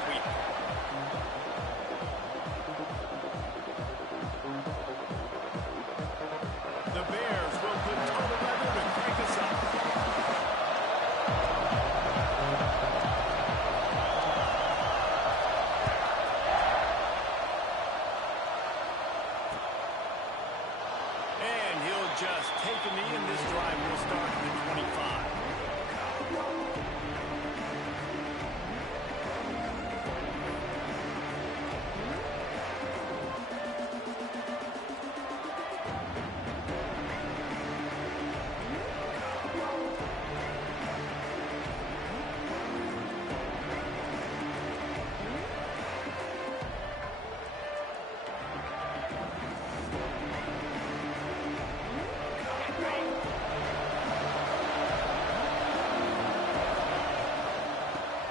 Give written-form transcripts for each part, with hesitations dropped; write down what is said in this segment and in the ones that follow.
a week. The Bears will put total weather to crank us up. And he'll just take a knee, and this drive will start at the 25.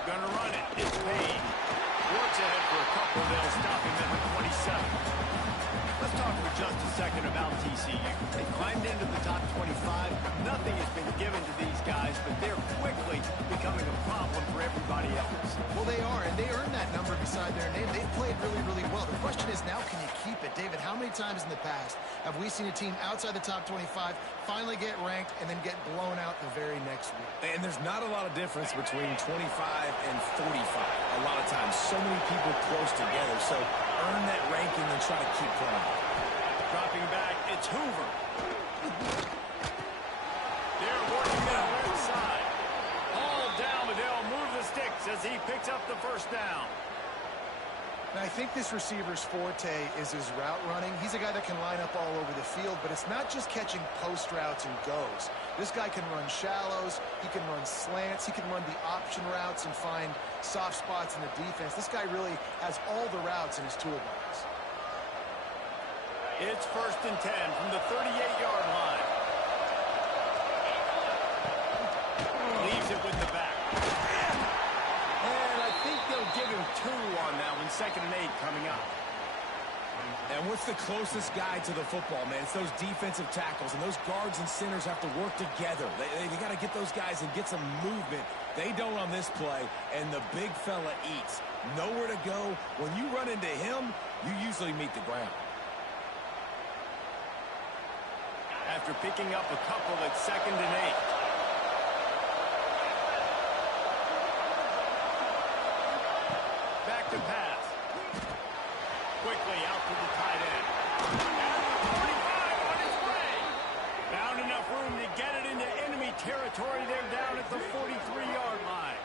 Gonna run it. It's Payne. Works ahead for a couple. They'll stop him at the 27. Let's talk for just a second about TCU. They climbed into the top 25. Nothing has been given to these guys, but they're quickly becoming a problem for everybody else. Well, they are, and they earned that number beside their name. They've played really, really well. The question is now, can you keep it? David, how many times in the past have we seen a team outside the top 25 finally get ranked and then get blown out the very next week? And there's not a lot of difference between 25 and 45. A lot of times, so many people close together. So earn that ranking and try to keep playing. Dropping back, it's Hoover. They're working that left side. All down, but they'll move the sticks as he picks up the first down. Now, I think this receiver's forte is his route running. He's a guy that can line up all over the field, but it's not just catching post routes and goes. This guy can run shallows, he can run slants, he can run the option routes and find soft spots in the defense. This guy really has all the routes in his toolbox. It's 1st and 10 from the 38-yard line. Leaves it with the back. And I think they'll give him 2 on that one. 2nd and 8 coming up. And what's the closest guy to the football, man? It's those defensive tackles, and those guards and centers have to work together. They got to get those guys and get some movement. They don't on this play, and the big fella eats. Nowhere to go. When you run into him, you usually meet the ground. After picking up a couple at 2nd and 8. Back to pass. Quickly out to the tight end. And the 45 on its way. Found enough room to get it into enemy territory. They're down at the 43-yard line.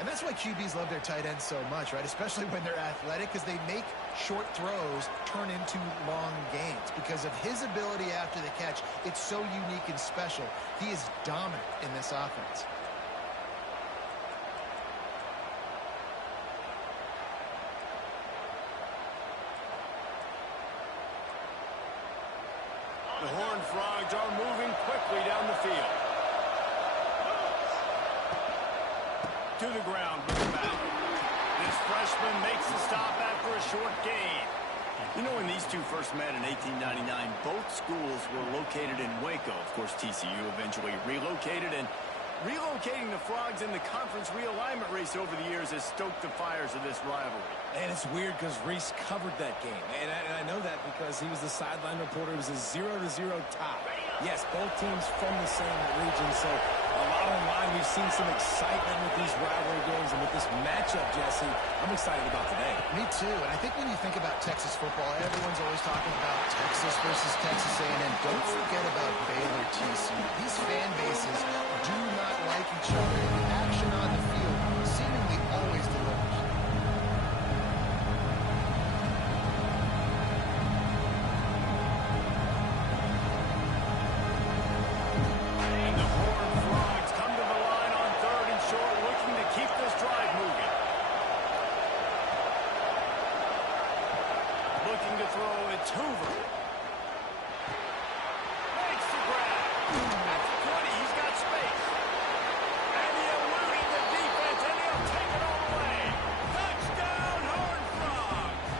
And that's why QBs love their tight ends so much, right? Especially when they're athletic, because they make short throws turn into long gains. Because of his ability after the catch, it's so unique and special. He is dominant in this offense. The Horned Frogs are moving quickly down the field. To the ground with the back. This freshman makes the stop after a short gain. You know, when these two first met in 1899, both schools were located in Waco. Of course, TCU eventually relocated, and relocating the Frogs in the conference realignment race over the years has stoked the fires of this rivalry. And it's weird because Reese covered that game. And I know that because he was the sideline reporter. It was a 0-0 tie. Yes, both teams from the same region, so a lot online. We've seen some excitement with these rivalry games, and with this matchup, Jesse, I'm excited about today. Me too, and I think when you think about Texas football, everyone's always talking about Texas versus Texas A&M. Don't forget about Baylor TCU. These fan bases do not like each other, and the action on the field seemingly always delivers. It's Hoover. Makes the grab. At the 20, he's got space. And he eluded the defense, and he'll take it all away. Touchdown, Horned Frogs.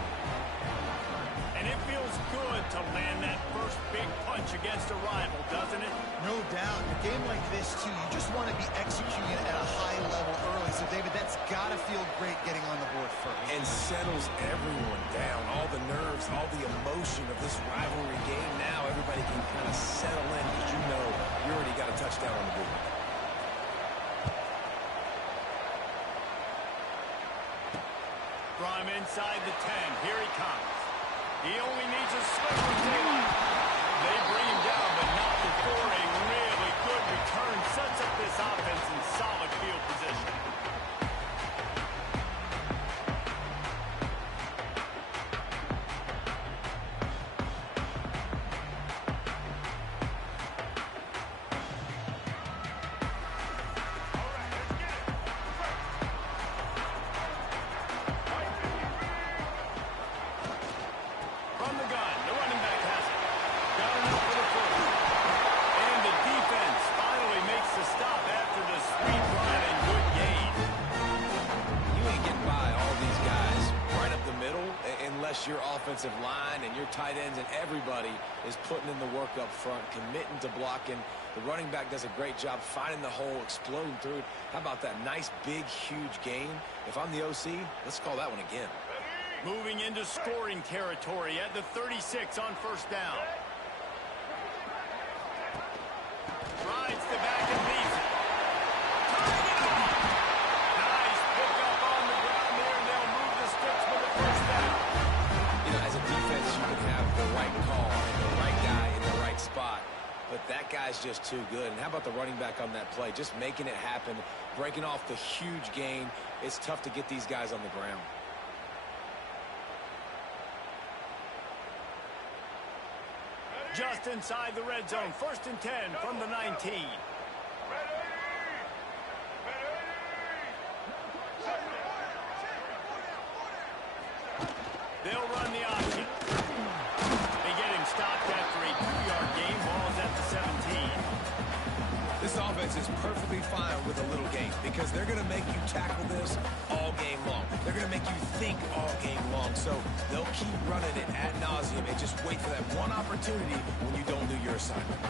And it feels good to land that first big punch against a rival, doesn't it? No doubt. In a game like this, too, you just want to be executing at a high level early. So, David, that's got to feel great getting and settles everyone down. All the nerves, all the emotion of this rivalry game. Now everybody can kind of settle in because you know you already got a touchdown on the board. From inside the 10, here he comes. He only needs a sliver of daylight. They bring him down, but not before a really good return sets up this offense in solid field position. From the gun, the running back has it. Got enough for the first. And the defense finally makes the stop after the sweet run and good gain. You ain't getting by all these guys right up the middle unless your offensive line and your tight ends and everybody is putting in the work up front, committing to blocking. The running back does a great job finding the hole, exploding through it. How about that nice, big, huge gain? If I'm the OC, let's call that one again. Moving into scoring territory at the 36 on first down. Rides the back and leaves it. Tying it up. Nice pickup on the ground there, and they'll move the sticks with the first down. You know, as a defense, you can have the right call and the right guy in the right spot, but that guy's just too good. And how about the running back on that play? Just making it happen, breaking off the huge gain. It's tough to get these guys on the ground. Just inside the red zone, 1st and 10 from the 19. They'll run the option. They get him stopped after a 2-yard gain. Ball's at the 17. This offense is perfectly fine with a little game because they're going to make you tackle this all game long. They're going to make you think all game long. So they'll keep running it ad nauseum and just wait for that one opportunity when you don't do your assignment.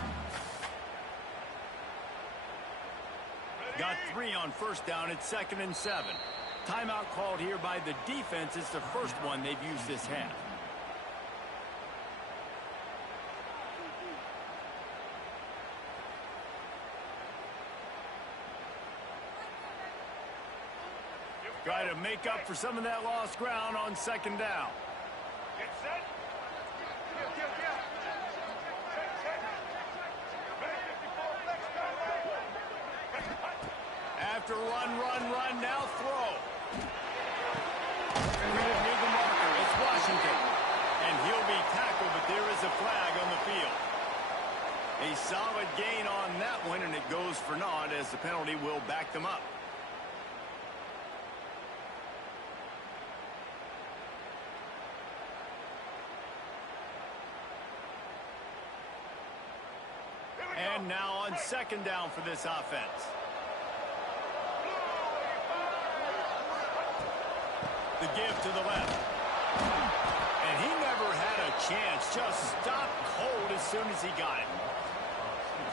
Got 3 on first down. It's 2nd and 7. Timeout called here by the defense. It's the first one they've used this half. Try to make up for some of that lost ground on 2nd down. Get set. After run, now throw. Near the marker, it's Washington. And he'll be tackled, but there is a flag on the field. A solid gain on that one, and it goes for naught as the penalty will back them up. And now on 2nd down for this offense. The give to the left. And he never had a chance. Just stopped cold as soon as he got it.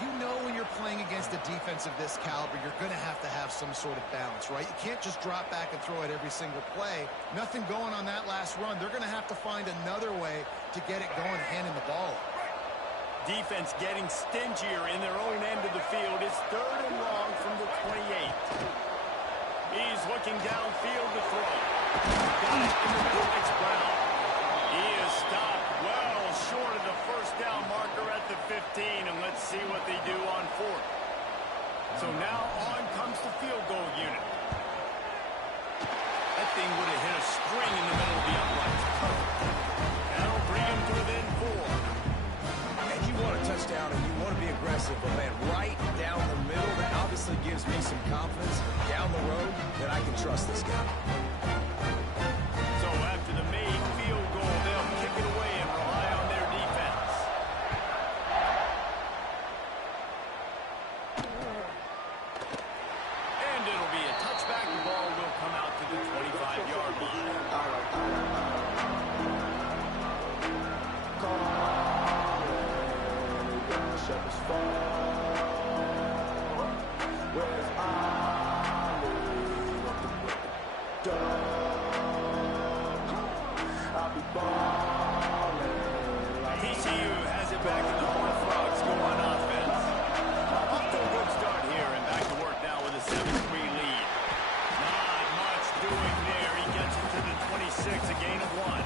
You know when you're playing against a defense of this caliber, you're going to have some sort of balance, right? You can't just drop back and throw it every single play. Nothing going on that last run. They're going to have to find another way to get it going, handing the ball. Defense getting stingier in their own end of the field. It's 3rd and long from the 28. He's looking downfield to throw. Got it in the middle. It's Brown. He is stopped well short of the first down marker at the 15, and let's see what they do on 4th. So now on comes the field goal unit. That thing would have hit a string in the middle of the uprights. That'll bring him to within 4. And you want a touchdown and you want to be aggressive, but man, right down the middle, that obviously gives me some confidence down the road that I can trust this guy. So after the made field goal, they'll kick it away and rely on their defense. And it'll be a touchback. The ball will come out to the 25-yard line. a gain of 1.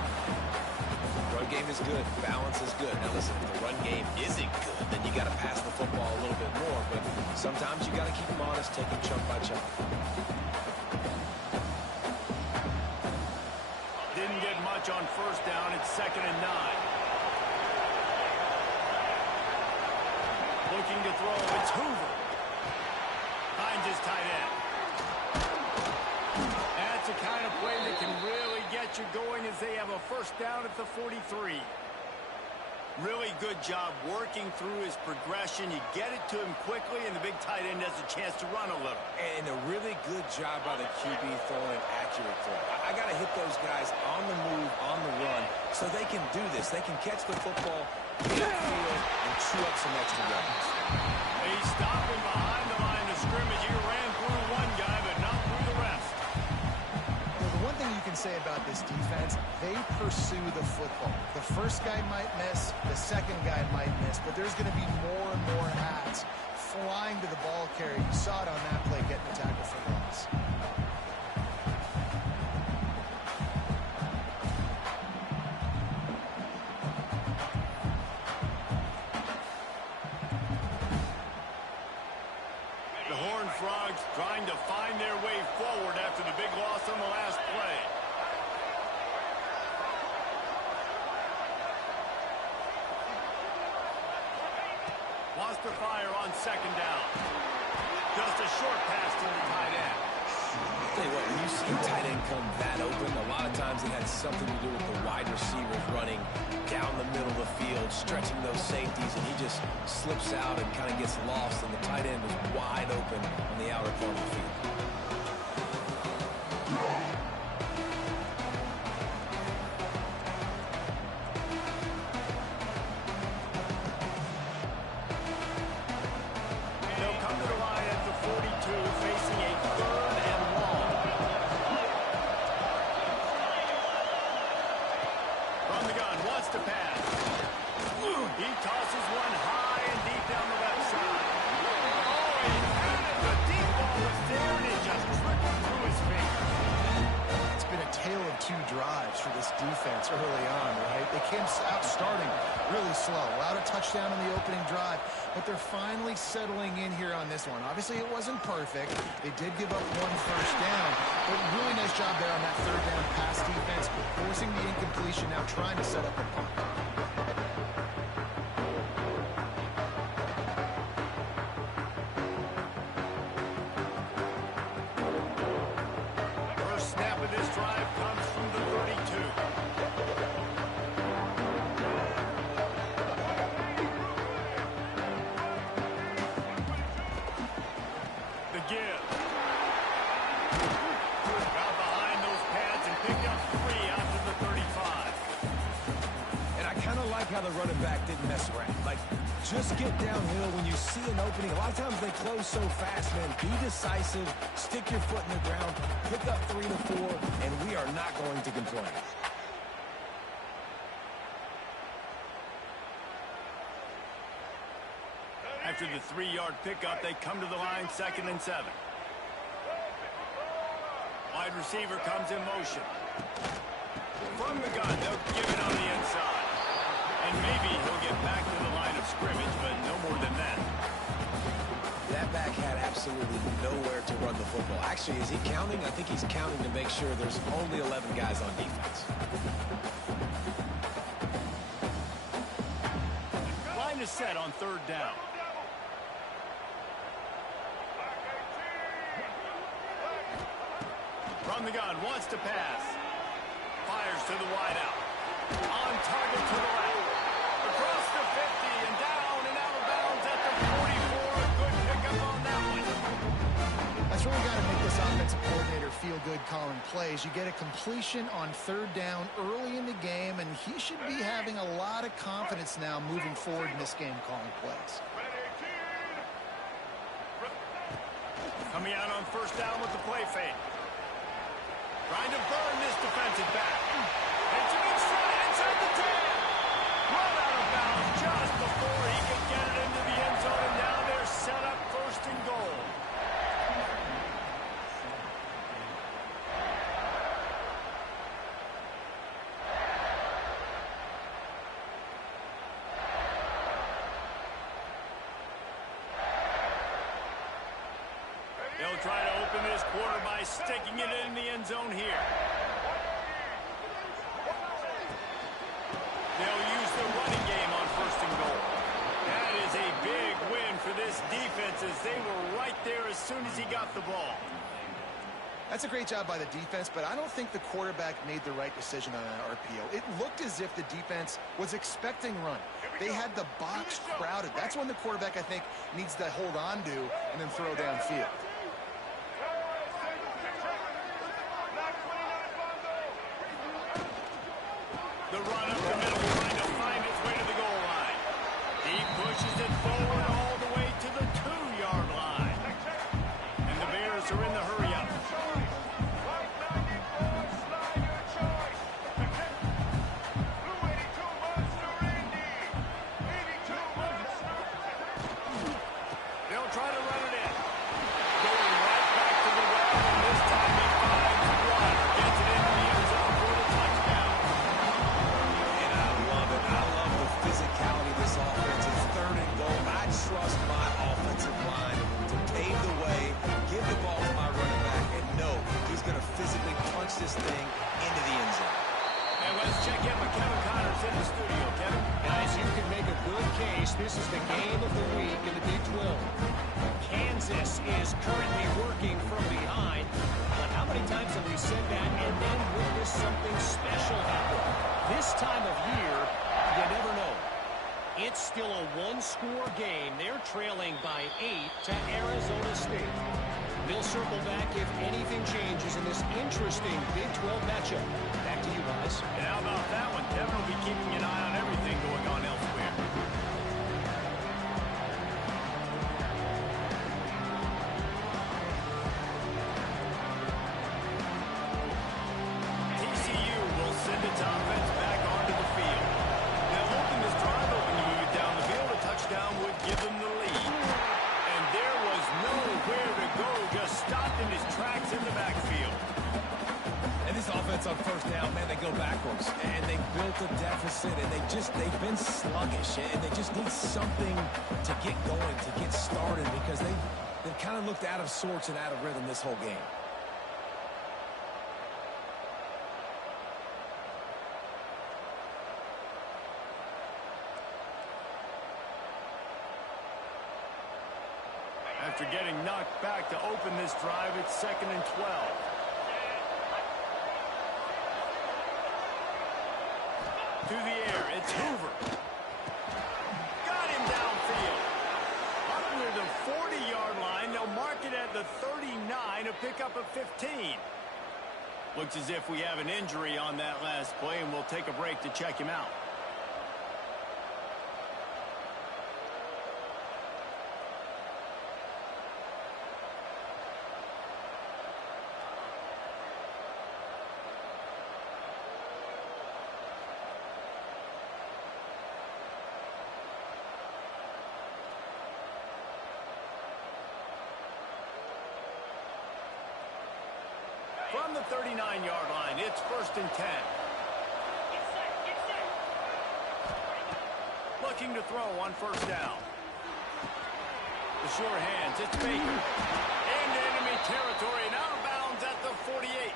Run game is good. Balance is good. Now listen, if the run game isn't good, then you got to pass the football a little bit more. But sometimes you got to keep them honest, take them chunk by chunk. Didn't get much on first down. It's 2nd and 9. Looking to throw. It's Hoover. Finds his tight end. That's the kind of play that can really get you going as they have a first down at the 43. Really good job working through his progression. You get it to him quickly, and the big tight end has a chance to run a little. And a really good job by the QB throwing an accurate throw. I got to hit those guys on the move, on the run, so they can do this. They can catch the football, get upfield, and chew up some extra yards. He's stopping behind the line of scrimmage. He ran through one guy, but not through the rest. The one thing you can say about this defense, they pursue the football. The first guy might miss, the second guy might miss, but there's going to be more and more hats flying to the ball carrier. You saw it on that play, getting the tackle for loss. The Horned Frogs trying to find their way forward after the big loss on the last play. Wants to fire on 2nd down. Just a short pass to the tight end. I'll tell you what, when you see a tight end come that open, a lot of times it had something to do with the wide receivers running down the middle of the field, stretching those safeties, and he just slips out and kind of gets lost, and the tight end was wide open on the outer part of the field. They'll come to the line at the 42, facing a 3rd and long. From the gun, wants to pass. He tosses one high and deep down the left side. Oh, he had it. The deep ball was there, and it just trickled through his fingers. It's been a tale of 2 drives for this defense early on, right? They came out starting really slow. Allowed a touchdown on the opening drive, but they're finally settling in here on this one. Obviously, it wasn't perfect. They did give up 1 first down, but really nice job there on that 3rd down pass defense, forcing the incompletion, now trying to set up a punt. First snap of this drive comes from the 32. The give. Got behind those pads and picked up 3 after the 35. And I kind of like how the running back didn't mess around. Like, just get downhill when you see an opening. A lot of times they close so fast, man. Be decisive, stick your foot in the ground, pick up 3 to 4, and we are not going to complain. After the 3-yard pickup, they come to the line 2nd and 7. Wide receiver comes in motion. From the gun, they'll give it on the inside. And maybe he'll get back to the line of scrimmage, but no more than that. That back had absolutely nowhere to run the football. Actually, is he counting? I think he's counting to make sure there's only 11 guys on defense. Line is set on 3rd down. From the gun, wants to pass. Fires to the wideout. On target to the left. Across the 50 and down and out of bounds at the 44. A good pickup on that one. That's really got to make this offensive coordinator feel good calling plays. You get a completion on 3rd down early in the game, and he should be having a lot of confidence now moving forward in this game calling plays. Coming out on 1st down with the play fake. Trying to burn this defensive back. It's a big shot inside the 10. Run out of bounds just before he could get it into the end zone, and now they're set up 1st and goal. try to open this quarter by sticking it in the end zone here. They'll use the running game on 1st and goal. That is a big win for this defense as they were right there as soon as he got the ball. That's a great job by the defense, but I don't think the quarterback made the right decision on that RPO. It looked as if the defense was expecting run. They had the box crowded. That's when the quarterback, I think, needs to hold on to and then throw downfield. The run up the middle trying to find its way to the goal line. He pushes it forward all the way to the 2-yard line. And the Bears are in the hurry-up. They'll try to run it in. Going right back to the well, and this time he finds one. Gets it into the end zone for the touchdown. And I love it. I love the physicality of this offense. It's 3rd and goal. I trust my offensive line to pave the way, give the ball to my running back, and know he's going to physically punch this thing into the end zone. And let's check in with Kevin Connors in the studio. Kevin? Guys, you can make a good case. This is the game of the week in the Big 12. Kansas is currently working from behind. But how many times have we said that and then witnessed something special happen? This time of year, you never know. It's still a one-score game. They're trailing by 8 to Arizona State. We'll circle back if anything changes in this interesting Big 12 matchup. Back to you guys. And how about that one? Kevin will be keeping an eye on everything going on elsewhere. TCU will send its offense back onto the field. They'll open this drive, hoping to move it down the field. A touchdown would give them the lead. And there was nowhere to go, just stopped in his tracks in the backfield. And this offense on 1st down, man, they go backwards. And they built a deficit, and they've been sluggish. And they just need something to get going, to get started, because they've kind of looked out of sorts and out of rhythm this whole game. After getting knocked back to open this drive, it's 2nd and 12. To the air, it's Hoover. Got him downfield. Up near the 40-yard line, they'll mark it at the 39, a pickup of 15. Looks as if we have an injury on that last play, and we'll take a break to check him out. From the 39-yard line, it's 1st and 10. Looking to throw on 1st down. The sure hands, it's Baker. Into enemy territory and out of bounds at the 48.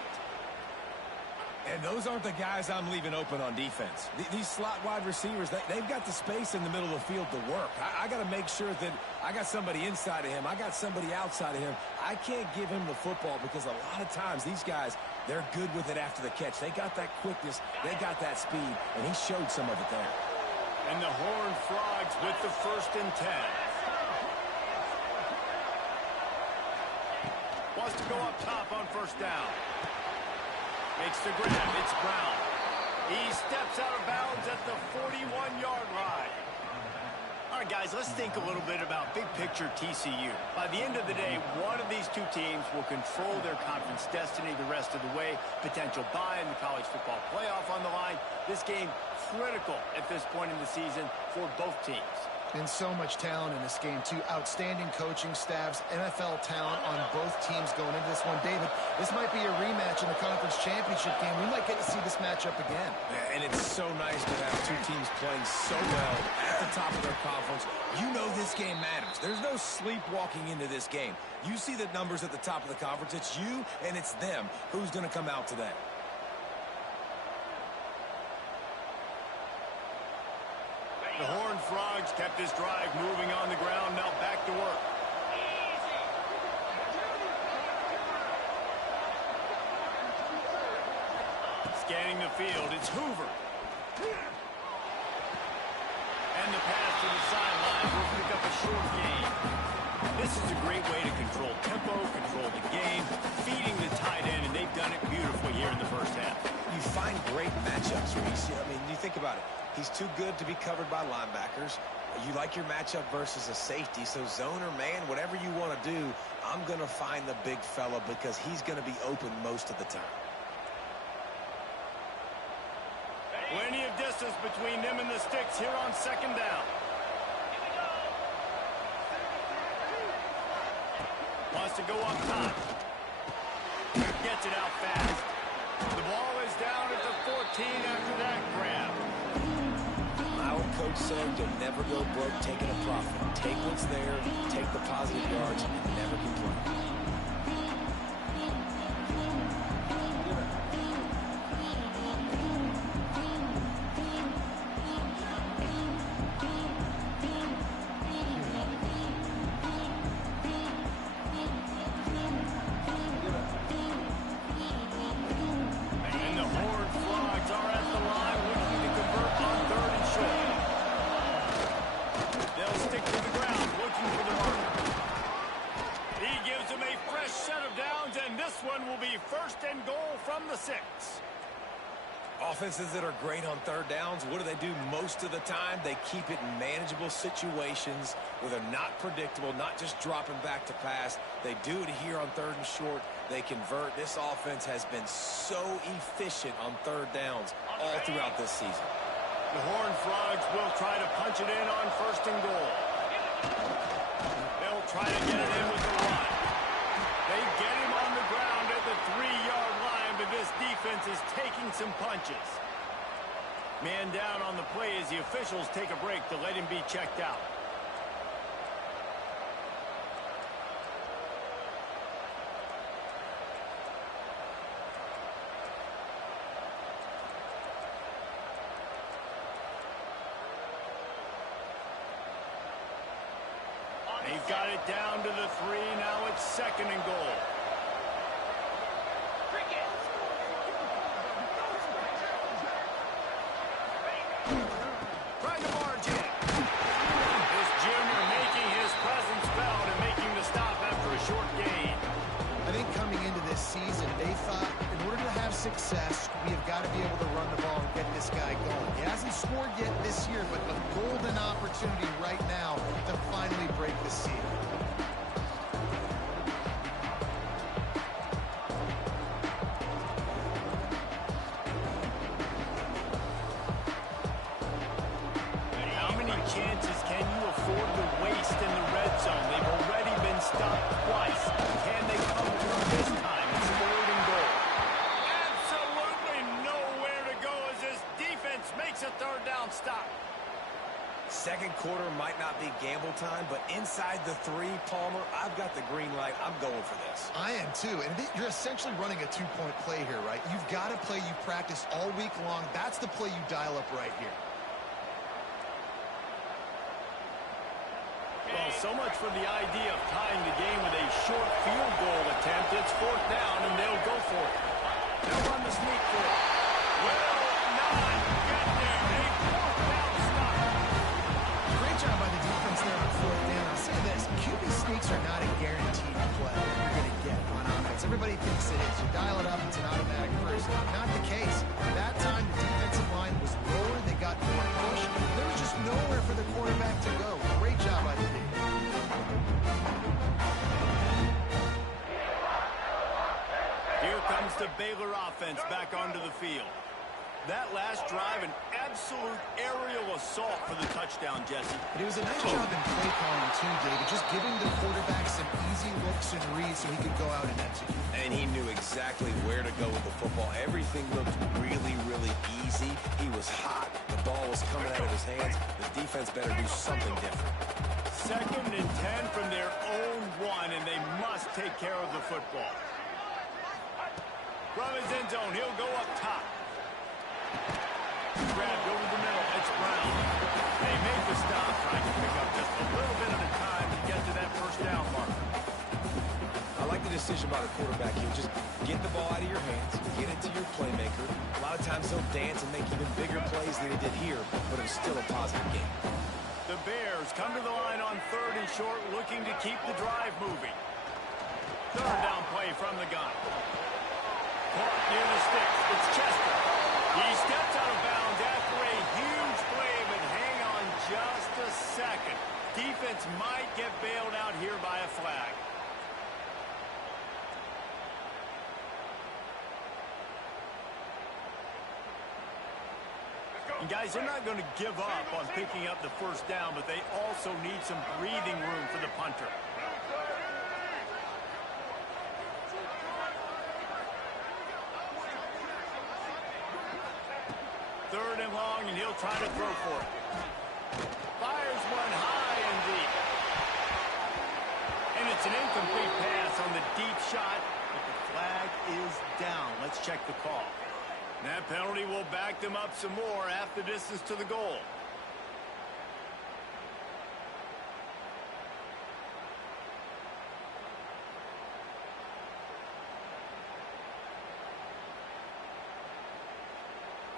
And those aren't the guys I'm leaving open on defense. These slot wide receivers, they've got the space in the middle of the field to work. I got to make sure that I got somebody inside of him. I got somebody outside of him. I can't give him the football because a lot of times these guys, they're good with it after the catch. They got that quickness. They got that speed, and he showed some of it there. And the Horned Frogs with the 1st and 10. Wants to go up top on 1st down. Makes the grab. It's Brown. He steps out of bounds at the 41-yard line. All right, guys, let's think a little bit about big picture TCU. By the end of the day, one of these two teams will control their conference destiny the rest of the way. Potential bye in the college football playoff on the line. This game critical at this point in the season for both teams. And so much talent in this game, too. Outstanding coaching staffs, NFL talent on both teams going into this one. David, this might be a rematch in the conference championship game. We might get to see this matchup again. Yeah, and it's so nice to have two teams playing so well at the top of their conference. You know this game matters. There's no sleepwalking into this game. You see the numbers at the top of the conference. It's you and it's them. Who's going to come out today? The Horned Frogs kept this drive moving on the ground. Now back to work. Scanning the field, it's Hoover. And the pass to the sideline will pick up a short gain. This is a great way to control tempo, control the game, feeding the tight end, and they've done it beautifully here in the first half. You find great matchups, Reese. I mean, you think about it. He's too good to be covered by linebackers. You like your matchup versus a safety, so zone or man, whatever you want to do, I'm going to find the big fella because he's going to be open most of the time. Plenty of distance between them and the sticks here on second down. Wants to go up top. Gets it out fast. The ball is down at the 14 after that grab. My old coach said you'll never go broke taking a profit. Take what's there, take the positive yards, and never complain. Offenses that are great on third downs, what do most of the time? They keep it in manageable situations where they're not predictable, not just dropping back to pass. They do it here on third and short. They convert. This offense has been so efficient on third downs all throughout this season. The Horned Frogs will try to punch it in on first and goal. They'll try to get it in with the run. They get him on the ground at the 3-yard line, but this defense is taking some punches. Man down on the play as the officials take a break to let him be checked out. They've got it down to the 3. Now it's second and goal. Trying to barge in. This junior making his presence felt and making the stop after a short gain. I think coming into this season, they thought in order to have success, we have got to be able to run the ball and get this guy going. He hasn't scored yet this year, but a golden opportunity right now to finally break the seal. Chances can you afford to waste in the red zone? They've already been stopped twice. Can they come through this time? It's third and goal. Absolutely nowhere to go as this defense makes a third down stop. Second quarter might not be gamble time, but inside the 3, Palmer, I've got the green light. I'm going for this. I am too, and you're essentially running a 2-point play here, right? You've got a play you practice all week long. That's the play you dial up right here. Well, so much for the idea of tying the game with a short field goal attempt. It's fourth down, and they'll go for it. They'll run the sneak for it. Will not get there. A fourth down stop. Great job by the defense there on fourth down. I'll say this, QB sneaks are not a guaranteed play you're going to get on offense. Everybody thinks it is. You dial it up, it's an automatic first. Not the case. That time, the defensive line was lower. They got more push. There was just nowhere for the quarterback to go. Great job by the defense. Here comes the Baylor offense back onto the field. That last drive, an absolute aerial assault for the touchdown, Jesse. And it was a nice job in play calling, too, David, just giving the quarterback some easy looks and reads so he could go out and execute. And he knew exactly where to go with the football. Everything looked really, really easy. He was hot. The ball was coming out of his hands. The defense better do something different. 2nd and 10 from their own 1, and they must take care of the football. From his end zone, he'll go up top. Grabbed over the middle. It's Brown. They made the stop, trying to pick up just a little bit at a time to get to that first down mark. I like the decision by the quarterback here. Just get the ball out of your hands, get it to your playmaker. A lot of times they'll dance and make even bigger plays than he did here, but it was still a positive game. The Bears come to the line on 3rd and short, looking to keep the drive moving. 3rd down play from the gun. Caught near the sticks. It's Chester. He steps out of bounds after a huge play, but hang on just a second. Defense might get bailed out here by a flag. And guys, they're not going to give up on picking up the first down, but they also need some breathing room for the punter. 3rd and long, and he'll try to throw for it. Fires one high and deep. And it's an incomplete pass on the deep shot, but the flag is down. Let's check the call. That penalty will back them up some more, half the distance to the goal.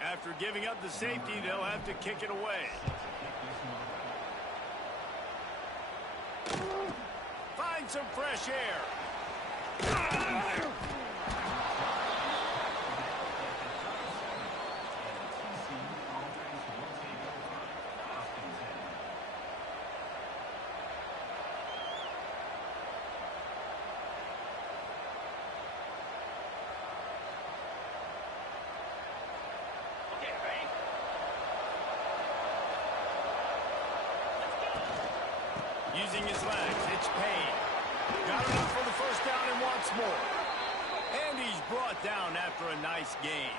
After giving up the safety, they'll have to kick it away. Find some fresh air. Using his legs, it's Payne. Got enough for the first down and wants more. And he's brought down after a nice gain.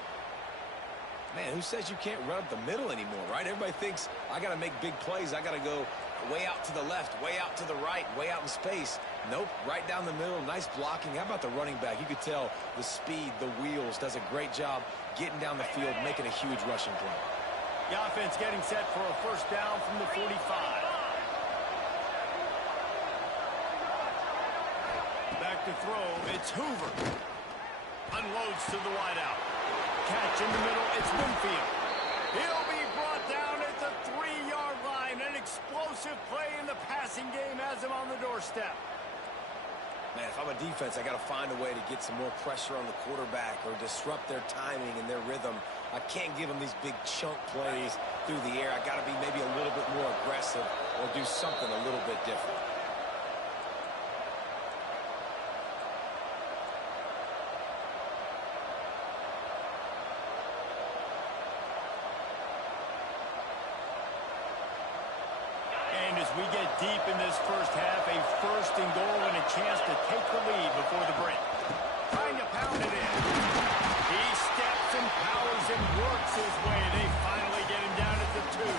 Man, who says you can't run up the middle anymore, right? Everybody thinks, I got to make big plays. I got to go way out to the left, way out to the right, way out in space. Nope, right down the middle, nice blocking. How about the running back? You could tell the speed, the wheels, does a great job getting down the field, making a huge rushing play. The offense getting set for a first down from the 45. Back to throw, it's Hoover. Unloads to the wideout. Catch in the middle, it's Winfield. He'll be brought down at the 3-yard line. An explosive play in the passing game has him on the doorstep. Man, if I'm a defense, I got to find a way to get some more pressure on the quarterback or disrupt their timing and their rhythm. I can't give them these big chunk plays through the air. I got to be maybe a little bit more aggressive or do something a little bit different. And as we get deep in this first half, a first and goal and a chance to take the lead before the break. Trying to pound it in. He steps and powers and works his way. They finally get him down at the 2.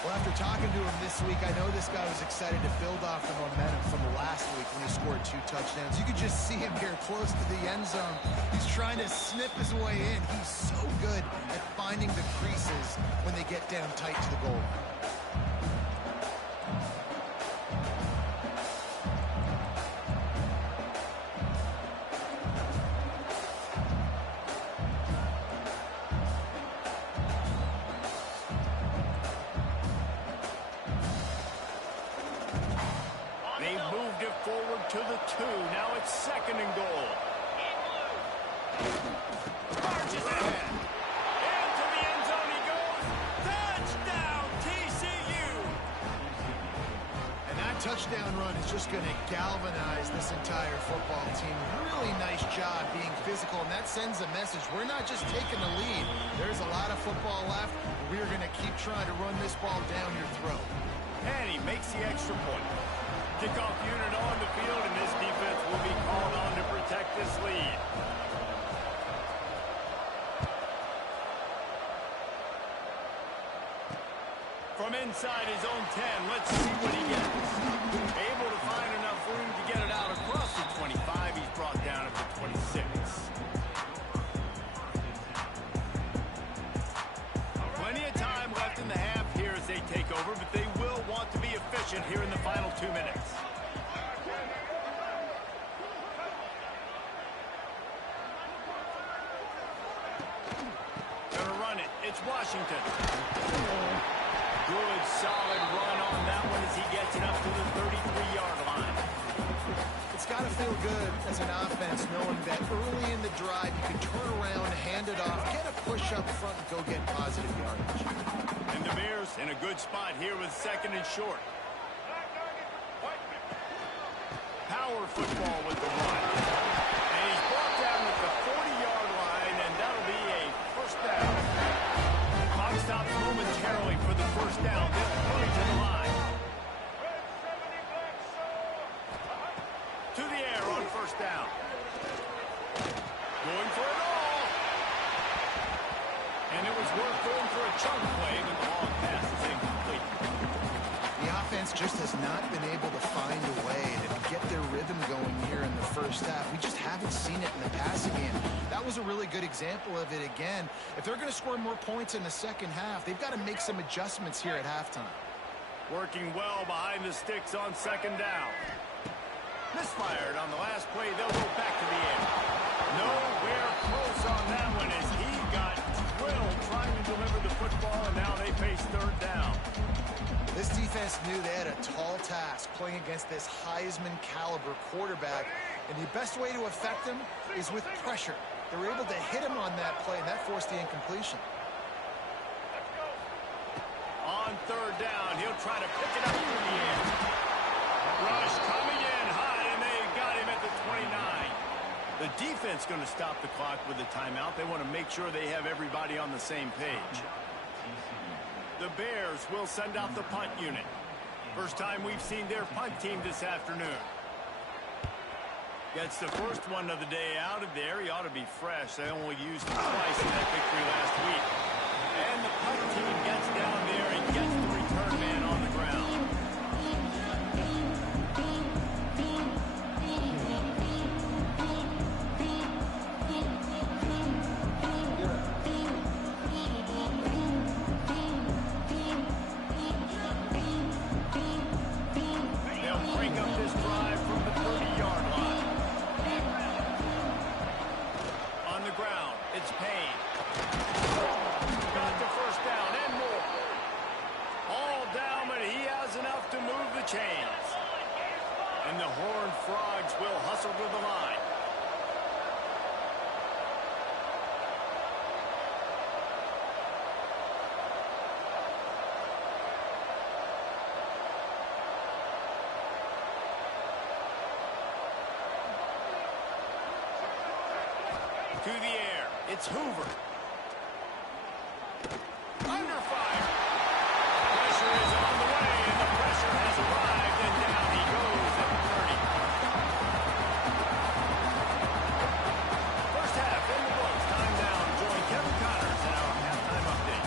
Well, after talking to him this week, I know this guy was excited to build off the momentum from last week when he scored 2 touchdowns. You could just see him here close to the end zone. He's trying to snip his way in. He's so good at finding the creases when they get down tight to the goal. They moved it forward to the 2. Now it's second and goal. Marches ahead. Into the end zone he goes. Touchdown, TCU. just going to galvanize this entire football team. Really nice job being physical, and that sends a message. We're not just taking the lead. There's a lot of football left. We're going to keep trying to run this ball down your throat. And he makes the extra point. Kickoff unit on the field, and this defense will be called on to protect this lead. From inside his own 10, let's see what he gets. Able to find enough room to get it out across the 25. He's brought down at the 26. Plenty of time left in the half here as they take over, but they will want to be efficient here in the final 2 minutes. Gonna run it. It's Washington. Good, solid run on that one as he gets it up to the 33-yard line. It's got to feel good as an offense knowing that early in the drive you can turn around, hand it off, get a push up front, and go get positive yardage. And the Bears in a good spot here with 2nd and short. Power football with the run. And he's brought down at the 40-yard line, and that'll be a first down. Clock stops momentarily for the first down. They'll play to the line. To the air on first down. Going for it all. And it was worth going for a chunk play, but the long pass is incomplete. The offense just has not been able to find a way to get their rhythm going here in the first half. We just haven't seen it in the passing game. That was a really good example of it again. If they're going to score more points in the second half, they've got to make some adjustments here at halftime. Working well behind the sticks on 2nd down. Misfired on the last play. They'll go back to the air. Nowhere close on that one as he got drilled trying to deliver the football, and now they face 3rd down. This defense knew they had a tall task playing against this Heisman caliber quarterback, and the best way to affect him is with pressure. They were able to hit him on that play, and that forced the incompletion. On 3rd down, he'll try to pick it up through the air. Rush coming in high, and they got him at the 29. The defense going to stop the clock with a timeout. They want to make sure they have everybody on the same page. The Bears will send out the punt unit. First time we've seen their punt team this afternoon. Gets the first one of the day out of there. He ought to be fresh. They only used him twice in that victory last week. And the punt team gets down there and gets the return man on the ground. They'll break up this drive from the 30-yard line. On the ground, it's Payne. Got the first down and more. All down, but he has enough to move the chains. And the Horned Frogs will hustle to the line. To the air, it's Hoover. Under fire. Pressure is on the way, and the pressure has arrived, and down he goes at the 30. First half in the books. Time down. Join Kevin Connors in our halftime update.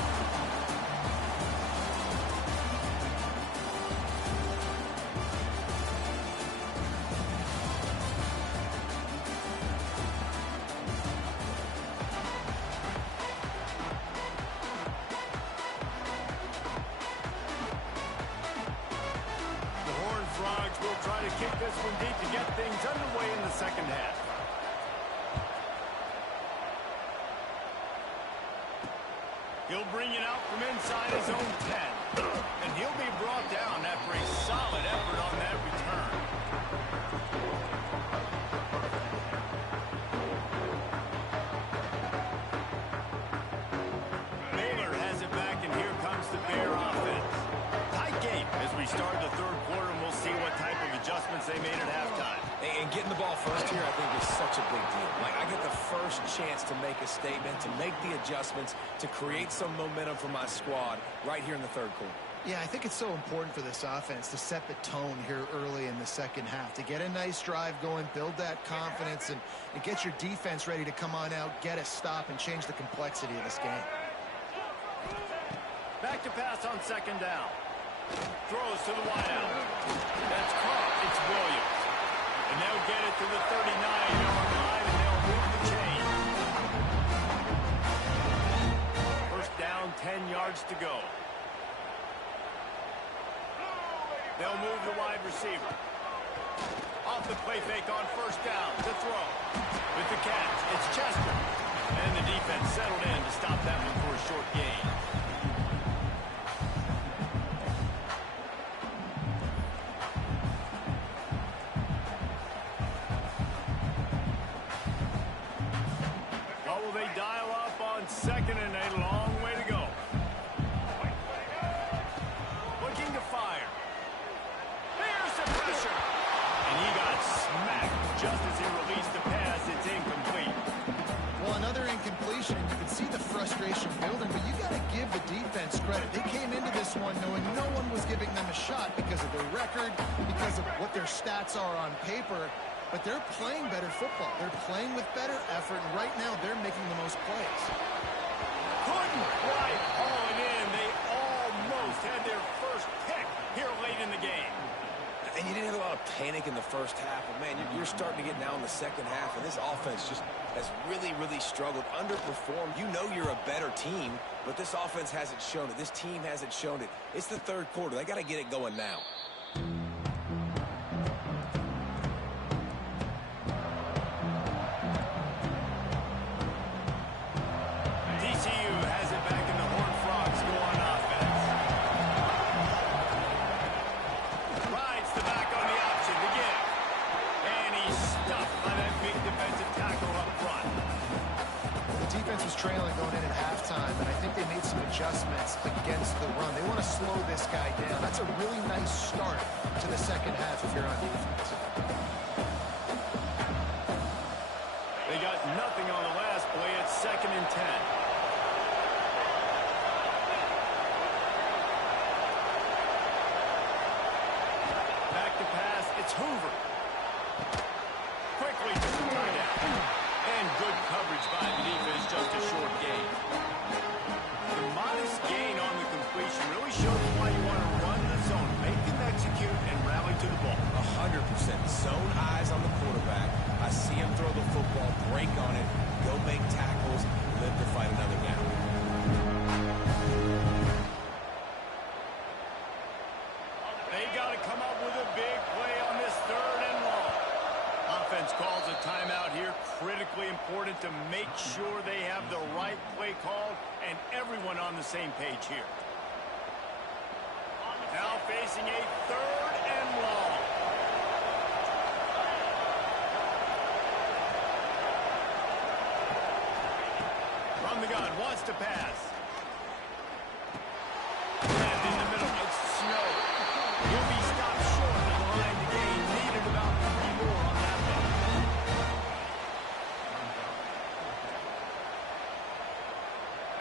Frogs will try to kick this one deep to get things underway in the second half. He'll bring it out from inside his own 10. And he'll be brought down after a solid effort on that return. Baylor has it back, and here comes the Bear offense. Tight game as we start the third quarter, and we'll see what type of adjustments they made at halftime. And getting the ball first here, I think, is such a big deal. Like, I get the first chance to make a statement, to make the adjustments, to create some momentum for my squad right here in the third quarter. Yeah, I think it's so important for this offense to set the tone here early in the second half, to get a nice drive going, build that confidence, and get your defense ready to come on out, get a stop, and change the complexity of this game. Back to pass on second down. Throws to the wideout. That's caught. It's Williams. And they'll get it to the 39-yard line, and they'll move the chain. First down, 10 yards to go. They'll move the wide receiver. Off the play fake on first down to throw. With the catch, it's Chester. And the defense settled in to stop that one for a short gain. What will they dial up on second and a long way to go? Looking to fire. There's the pressure. And he got smacked just as he released the pass. It's incomplete. Well, another incompletion. You can see the frustration building, but you got to give the defense credit. They came into this one knowing no one was giving them a shot because of their record, because of what their stats are on paper. But they're playing better football. They're playing with better effort, and right now they're making the most plays. Couldn't quite haul it in. They almost had their first pick here late in the game. And you didn't have a lot of panic in the first half, but, man, you're starting to get now in the second half, and this offense just has really, really struggled, underperformed. You know you're a better team, but this offense hasn't shown it. This team hasn't shown it. It's the third quarter. They got to get it going now. TCU has it back in the Horned Frogs go on offense. Rides the back on the option to give. And he's stuffed by that big defensive tackle up front. The defense was trailing going in at halftime, and I think they made some adjustments against the run. They want to slow this guy down. That's a really nice start to the second half if you're on defense. They got nothing on the last play. It's 2nd and 10. Back to pass. It's Hoover. Quickly to the tight end. And good coverage by the defense. Just a short gain. The modest gain on the completion really shows why you want to run the zone. Make them execute and rally to the ball. 100%. Zone eyes on the quarterback. I see him throw the football, break on it, go make tackles, live to fight another down. They got to come up with a big play on this 3rd and long. Offense calls a timeout here. Critically important to make sure they have the right play call and everyone on the same page here. Now facing a 3rd and long. From the gun, wants to pass. And in the middle, it's Snow. He'll be stopped short of the line to gain. Needed about 3 more on that one.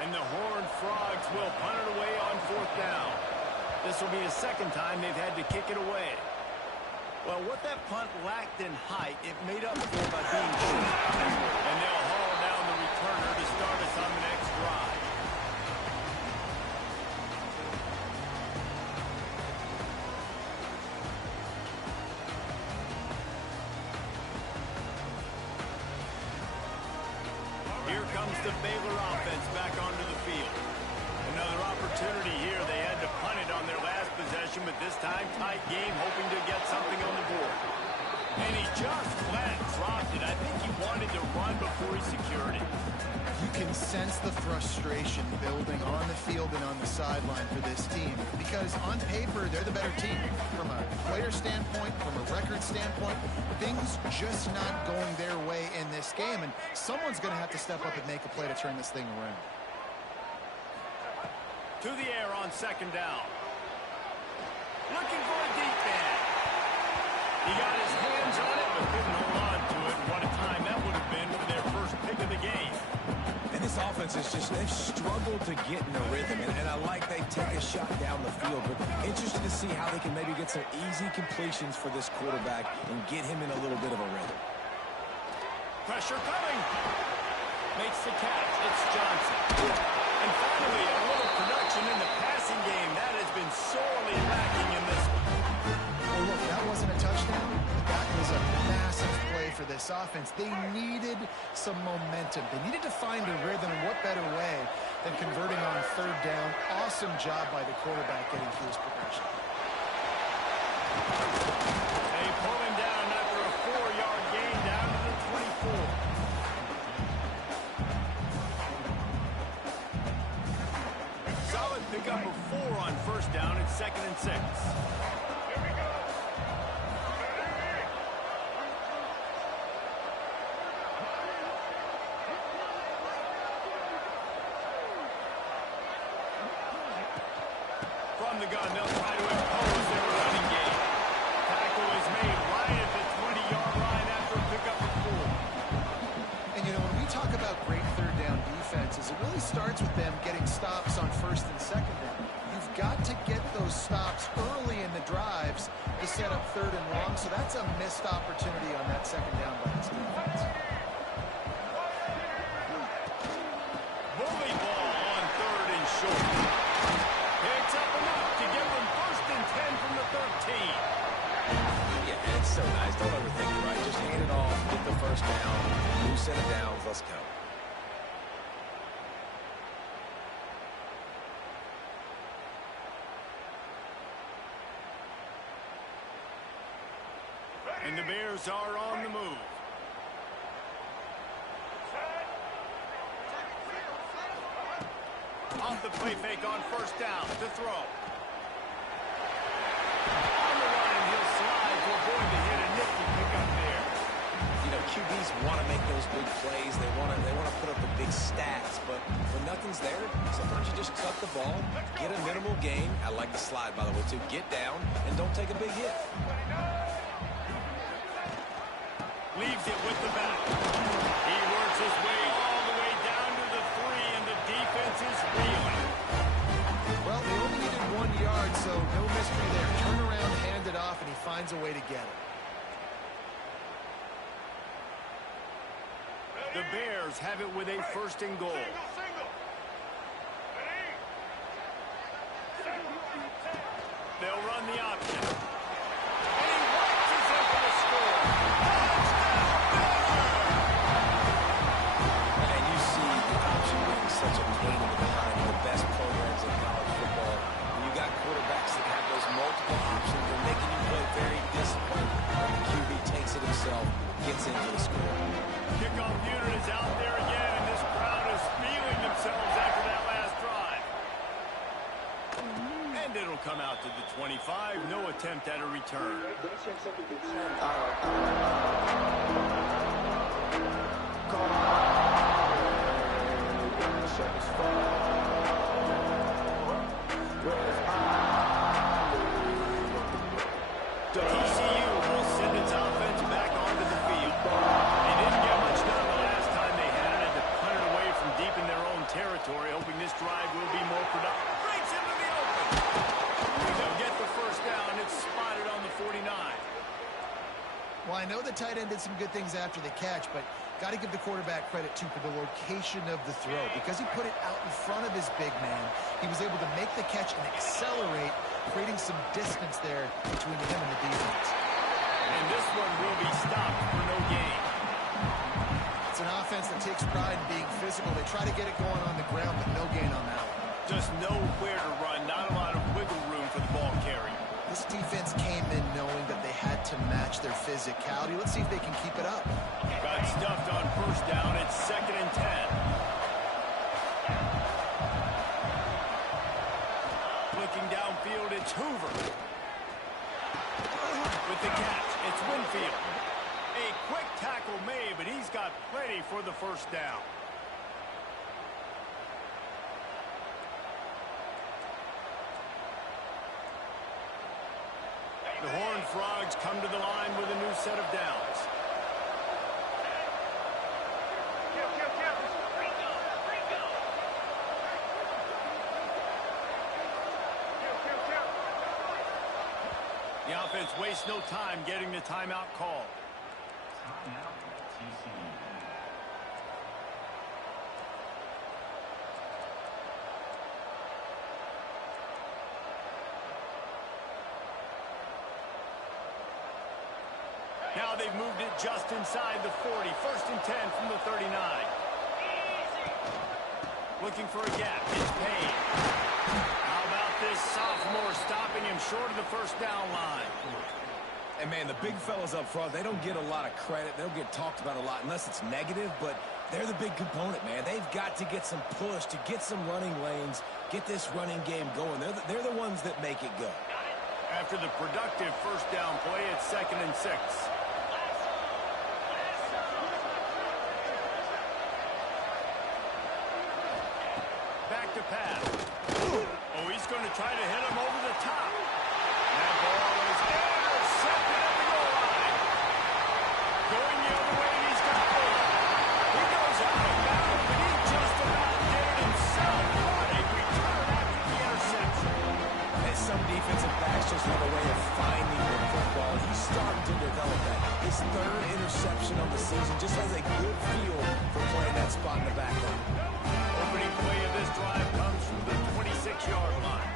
And the Horned Frogs will punt it away on 4th down. This will be the 2nd time they've had to kick it away. Well, what that punt lacked in height, it made up for by being short. And they'll haul down the returner to start us on the next drive. Here comes the Baylor offense back onto the field. Another opportunity here. They had to punt it on their last possession, but this time tight game, hoping to get something on the board. And he just flat dropped it. I think he wanted to run before he secured it. You can sense the frustration building on the field and on the sideline for this team because on paper, they're the better team. From a player standpoint, from a record standpoint, things just not going their way in this game, and someone's going to have to step up and make a play to turn this thing around. To the air on 2nd down. Looking for a deep man. He got his hands on it, but couldn't hold on to it. What a time that would have been for their first pick of the game. And this offense is just, they've struggled to get in a rhythm. And I like they take a shot down the field, but interested to see how they can maybe get some easy completions for this quarterback and get him in a little bit of a rhythm. Pressure coming. Makes the catch. It's Johnson. And finally, a little production in the passing game. That has been sorely lacking in this one. Well, look, that wasn't a touchdown, but that was a massive play for this offense. They needed some momentum. They needed to find a rhythm, and what better way than converting on third down. Awesome job by the quarterback getting through his progression. They pull him down after a 4-yard gain down to the 24. Solid pickup of 4 on first down. It's 2nd and 6. From the gun, they'll try to impose their running game. Tackle is made right at the 20-yard line after a pickup of 4. And, you know, when we talk about great third down defenses, it really starts with them getting stops on first and second down. You've got to get those stops early in the drives to set up third and long, so that's a missed opportunity on that second down by this defense. Bully ball on 3rd and short. Picks up enough to give them 1st and 10 from the 13. Yeah, it's so nice. Don't overthink it, right? Just hand it off, get the first down, new set of downs, let's go. And the Bears are on the move. Off the play fake on first down to throw. On the run, and he'll slide to avoid the hit. A nifty pickup there. You know, QBs want to make those big plays. They want to put up the big stats, but when nothing's there, sometimes you just tuck the ball, get a minimal gain. I like the slide, by the way, too. Get down and don't take a big hit. Leaves it with the back. He works his way all the way down to the 3, and the defense is reeling. Well, they only needed 1 yard, so no mystery there. Turn around, hand it off, and he finds a way to get it. The Bears have it with a 1st and goal. They'll run the option. And he watches it for the score. And you see the option being such a pain in the behind in the best programs in college football. When you got quarterbacks that have those multiple options, they're making you play very disciplined. The QB takes it himself, gets into the score. Kickoff unit is out there again, and this crowd is feeling themselves after that last drive. And it'll come out to the 25. No attempt at a return. TCU will send its offense back onto the field. They didn't get much done the last time they had it, and to punt it away from deep in their own territory, hoping this drive will be more productive. Breaks into the open. They'll get the first down. It's spotted on the 49. Well, I know the tight end did some good things after the catch, but got to give the quarterback credit, too, for the location of the throw. Because he put it out in front of his big man, he was able to make the catch and accelerate, creating some distance there between him and the defense. And this one will be stopped for no gain. It's an offense that takes pride in being physical. They try to get it going on the ground, but no gain on that one. Just nowhere to run. Not a lot of wiggle room for the ball carrier. This defense came in knowing that they had to match their physicality. Let's see if they can keep it up. Got stuffed on first down. It's 2nd and 10. Looking downfield, it's Hoover. With the catch, it's Winfield. A quick tackle made, but he's got plenty for the first down. The horns Frogs come to the line with a new set of downs. The offense wastes no time getting the timeout call. Timeout, TCU. Now they've moved it just inside the 40. 1st and 10 from the 39. Looking for a gap. It's Payne. How about this sophomore stopping him short of the first down line? And, man, the big fellas up front, they don't get a lot of credit. They don't get talked about a lot unless it's negative, but they're the big component, man. They've got to get some push, to get some running lanes, get this running game going. They're the ones that make it go. After the productive first down play, it's 2nd and 6. Back to pass. Oh, he's going to try to hit him over the top. That ball is intercepted at the goal line. Going the other way, he's got it. He goes out of bounds, but he just about did it himself. What a return after the interception. And some defensive backs just have a way of finding the football. He's starting to develop that. His 3rd interception of the season, just has a good feel for playing that spot in the back line. Opening play of this drive comes from the 26-yard line.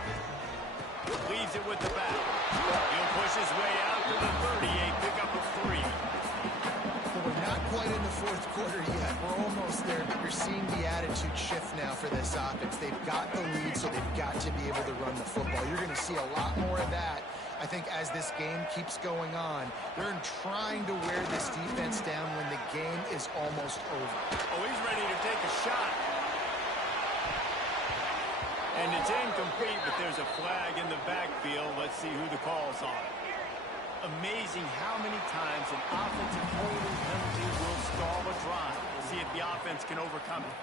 Leaves it with the back. He'll push his way out to the 38, pick up a 3. Well, we're not quite in the 4th quarter yet. We're almost there, but you're seeing the attitude shift now for this offense. They've got the lead, so they've got to be able to run the football. You're going to see a lot more of that, I think, as this game keeps going on. They're trying to wear this defense down when the game is almost over. Oh, he's ready to take a shot. And it's incomplete, but there's a flag in the backfield. Let's see who the call's on. Amazing how many times an offensive holding penalty will stall a drive. We'll see if the offense can overcome it.